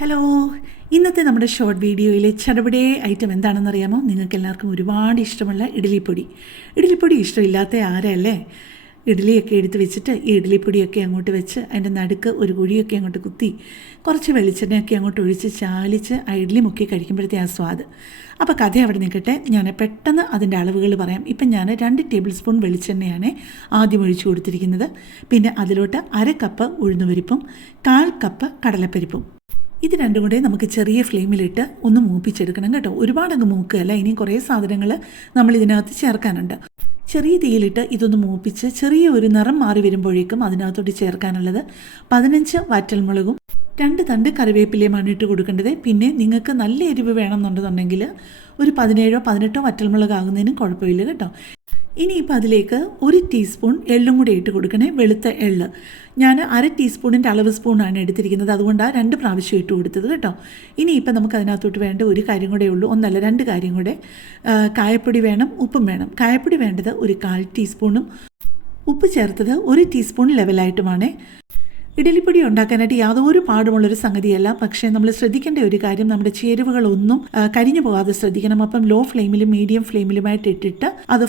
Hello, ഇന്നത്തെ നമ്മുടെ short വീഡിയോയിലെ ചടപടേ ഐറ്റം എന്താണെന്നറിയാമോ? നിങ്ങൾക്ക് എല്ലാവർക്കും ഒരുപാട് ഇഷ്ടമുള്ള ഇഡ്ഡലിപ്പൊടി ഇഷ്ടമില്ലാത്ത ആരല്ലേ? ഇഡ്ഡലിയൊക്കെ എടുത്ത് വെച്ചിട്ട് ഈ ഇഡ്ഡലിപ്പൊടിയൊക്കെ അങ്ങോട്ട് വെച്ച് അതിൻ്റെ നടുക്ക് ഒരു കുഴിയൊക്കെ അങ്ങോട്ട് കുത്തി കുറച്ച് വെളിച്ചെണ്ണയൊക്കെ അങ്ങോട്ട് ഒഴിച്ച് ചാലിച്ച് ആ ഇഡ്ഡലി മുക്കി കഴിക്കുമ്പോഴത്തെ ആ സ്വാദ്. അപ്പോൾ കഥ അവിടെ നിൽക്കട്ടെ, ഞാൻ പെട്ടെന്ന് അതിൻ്റെ അളവുകൾ പറയാം. ഇപ്പം ഞാൻ 2 ടേബിൾ സ്പൂൺ വെളിച്ചെണ്ണയാണ് ആദ്യം ഒഴിച്ചു കൊടുത്തിരിക്കുന്നത്. പിന്നെ അതിലോട്ട് 1/2 കപ്പ് ഉഴുന്നുപരിപ്പും 1/4 കപ്പ് കടലപ്പരിപ്പും. ഇത് രണ്ടും കൂടെ നമുക്ക് ചെറിയ ഫ്ലെയിമിലിട്ട് ഒന്ന് മൂപ്പിച്ചെടുക്കണം കേട്ടോ. ഒരുപാടങ്ങ് മൂക്കുകയല്ല, ഇനിയും കുറേ സാധനങ്ങൾ നമ്മൾ ഇതിനകത്ത് ചേർക്കാനുണ്ട്. ചെറിയ തീയിലിട്ട് ഇതൊന്ന് മൂപ്പിച്ച് ചെറിയ ഒരു നിറം മാറി വരുമ്പോഴേക്കും അതിനകത്തോട്ട് ചേർക്കാനുള്ളത് 15 വറ്റൽമുളകും 2 തണ്ട് കറിവേപ്പിലയുമാണ് ഇട്ട് കൊടുക്കേണ്ടത്. പിന്നെ നിങ്ങൾക്ക് നല്ല എരിവ് വേണമെന്നുണ്ടെന്നുണ്ടെങ്കിൽ ഒരു 17 18 വറ്റൽമുളക് ആകുന്നതിനും കുഴപ്പമില്ല കേട്ടോ. ഇനിയിപ്പോൾ അതിലേക്ക് 1 ടീസ്പൂൺ എള്ളും കൂടി ഇട്ട് കൊടുക്കണേ, വെളുത്ത എള്ള്. ഞാൻ 1/2 ടീസ്പൂണിൻ്റെ അളവ് സ്പൂണാണ് എടുത്തിരിക്കുന്നത്, അതുകൊണ്ടാണ് 2 പ്രാവശ്യം ഇട്ട് കൊടുത്തത് കേട്ടോ. ഇനിയിപ്പോൾ നമുക്ക് അതിനകത്തോട്ട് വേണ്ട ഒരു കാര്യം കൂടെ ഉള്ളൂ, ഒന്നല്ല 2 കാര്യം കൂടെ. കായപ്പൊടി വേണം, ഉപ്പും വേണം. കായപ്പൊടി വേണ്ടത് ഒരു 1/4 ടീസ്പൂണും ഉപ്പ് ചേർത്തത് 1 ടീസ്പൂൺ ലെവലായിട്ടുമാണ്. ഇഡ്ഡലിപ്പൊടി ഉണ്ടാക്കാനായിട്ട് യാതൊരു പാടുമുള്ളൊരു സംഗതിയല്ല. പക്ഷേ നമ്മൾ ശ്രദ്ധിക്കേണ്ട ഒരു കാര്യം, നമ്മുടെ ചേരുവകളൊന്നും കരിഞ്ഞു പോകാതെ ശ്രദ്ധിക്കണം. അപ്പം ലോ ഫ്ലെയിമിലും മീഡിയം ഫ്ലെയിമിലുമായിട്ട് ഇട്ടിട്ട് അത്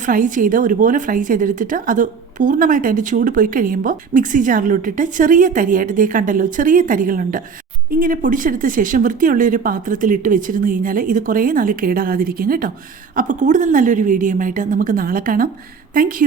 ഒരുപോലെ ഫ്രൈ ചെയ്തെടുത്തിട്ട് അത് പൂർണ്ണമായിട്ട് അതിൻ്റെ ചൂട് പോയി കഴിയുമ്പോൾ മിക്സി ജാറിലോട്ടിട്ട് ചെറിയ തരിയായിട്ട്, ഇതേ കണ്ടല്ലോ ചെറിയ തരികളുണ്ട്, ഇങ്ങനെ പൊടിച്ചെടുത്ത ശേഷം വൃത്തിയുള്ള ഒരു പാത്രത്തിൽ ഇട്ട് വെച്ചിരുന്നു കഴിഞ്ഞാൽ ഇത് കുറേ നാൾ കേടാകാതിരിക്കും കേട്ടോ. അപ്പോൾ കൂടുതൽ നല്ലൊരു വീഡിയോയുമായിട്ട് നമുക്ക് നാളെ കാണാം. താങ്ക്